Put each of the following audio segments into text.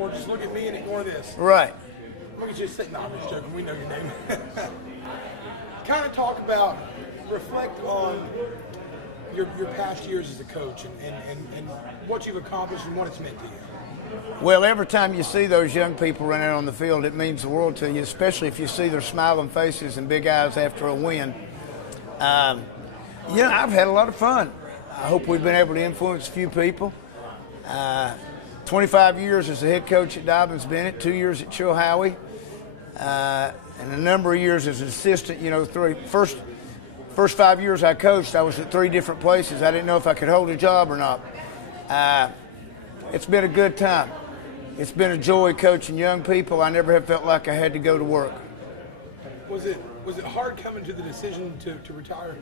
Or just look at me and ignore this. Right. Look at you sitting. No, I'm just joking. We know your name. Kind of talk about, reflect on your past years as a coach and what you've accomplished and what it's meant to you. Well, every time you see those young people running out on the field, it means the world to you, especially if you see their smiling faces and big eyes after a win. I've had a lot of fun. I hope we've been able to influence a few people. 25 years as a head coach at Dobyns-Bennett, 2 years at Chilhowie, and a number of years as an assistant. First 5 years I coached, I was at 3 different places. I didn't know if I could hold a job or not. It's been a good time. It's been a joy coaching young people. I never have felt like I had to go to work. Was it hard coming to the decision to retire?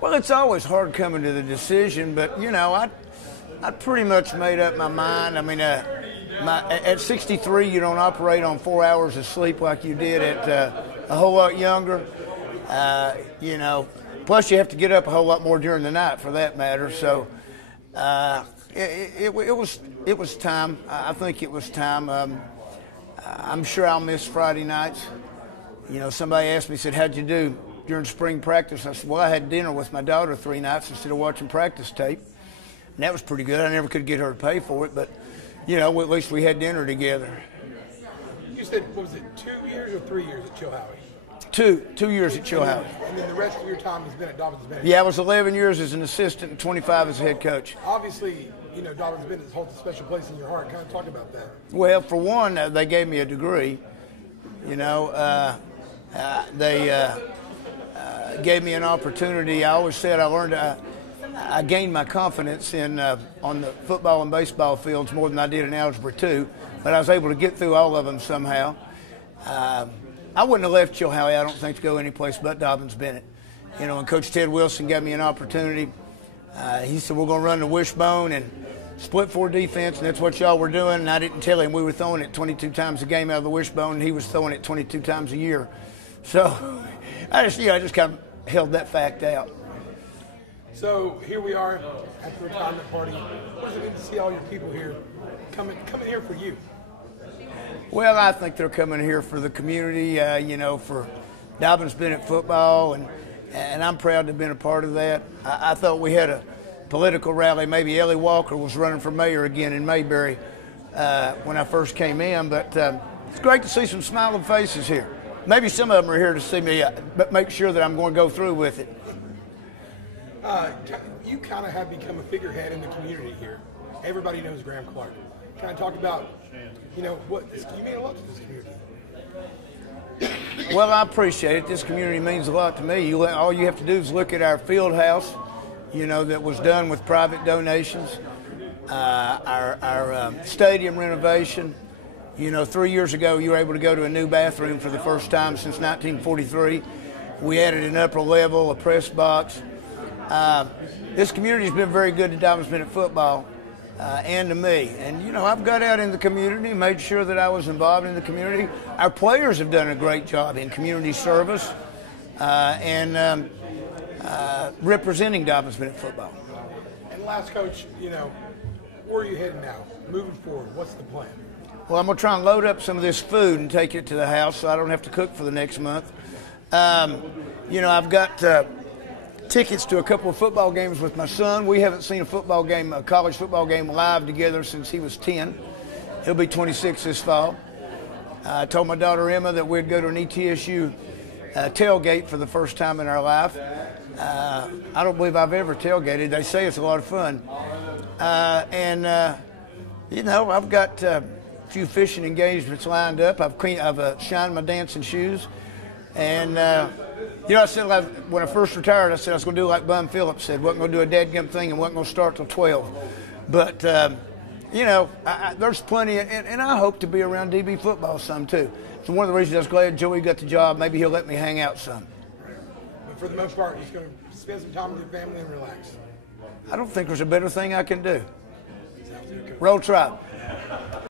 Well, it's always hard coming to the decision, but I pretty much made up my mind. I mean, at 63, you don't operate on 4 hours of sleep like you did at a whole lot younger. Plus you have to get up a whole lot more during the night, for that matter. So it was time. I think it was time. I'm sure I'll miss Friday nights. Somebody asked me, said, "How'd you do during spring practice?" I said, "Well, I had dinner with my daughter 3 nights instead of watching practice tape." And that was pretty good. I never could get her to pay for it, but, at least we had dinner together. You said, was it 2 years or 3 years at Chilhowie? 2 years at Chilhowie. And then the rest of your time has been at Dobyns-Bennett. Yeah, I was 11 years as an assistant and 25 as a head coach. Obviously, Dobyns-Bennett holds a special place in your heart. Kind of talk about that. Well, for one, they gave me a degree. They gave me an opportunity. I always said I gained my confidence on the football and baseball fields more than I did in Algebra 2, but I was able to get through all of them somehow. I wouldn't have left Chilhowie, I don't think, to go any place but Dobyns-Bennett. And Coach Ted Wilson gave me an opportunity. He said, "We're going to run the wishbone and split 4 defense, and that's what y'all were doing." And I didn't tell him we were throwing it 22 times a game out of the wishbone, and he was throwing it 22 times a year. So I just kind of held that fact out. So here we are at the retirement party. What does it mean to see all your people here coming here for you? Well, I think they're coming here for the community, for Dobyns-Bennett football, and I'm proud to have been a part of that. I thought we had a political rally. Maybe Ellie Walker was running for mayor again in Mayberry when I first came in, but it's great to see some smiling faces here. Maybe some of them are here to see me, but make sure that I'm going to go through with it. You kind of have become a figurehead in the community here. Everybody knows Graham Clark. Kind of talk about, you mean a lot to this community. Well, I appreciate it. This community means a lot to me. All you have to do is look at our field house, that was done with private donations, our stadium renovation. 3 years ago, you were able to go to a new bathroom for the first time since 1943. We added an upper level, a press box. This community has been very good to Dobyns-Bennett football and to me. And, I've got out in the community, made sure that I was involved in the community. Our players have done a great job in community service and representing Dobyns-Bennett football. And last, Coach, where are you heading now? Moving forward, what's the plan? Well, I'm going to try and load up some of this food and take it to the house so I don't have to cook for the next month. I've got tickets to a couple of football games with my son. We haven't seen a college football game live together since he was 10. He'll be 26 this fall. I told my daughter Emma that we'd go to an ETSU tailgate for the first time in our life. I don't believe I've ever tailgated. They say it's a lot of fun. I've got a few fishing engagements lined up. I've shined my dancing shoes. And, I said when I first retired, I said I was going to do like Bum Phillips said, wasn't going to do a dadgum thing and wasn't going to start till 12. But, there's plenty, and I hope to be around DB football some too. So one of the reasons I was glad Joey got the job, maybe he'll let me hang out some. But for the most part, you're just going to spend some time with your family and relax. I don't think there's a better thing I can do. Roll Tribe.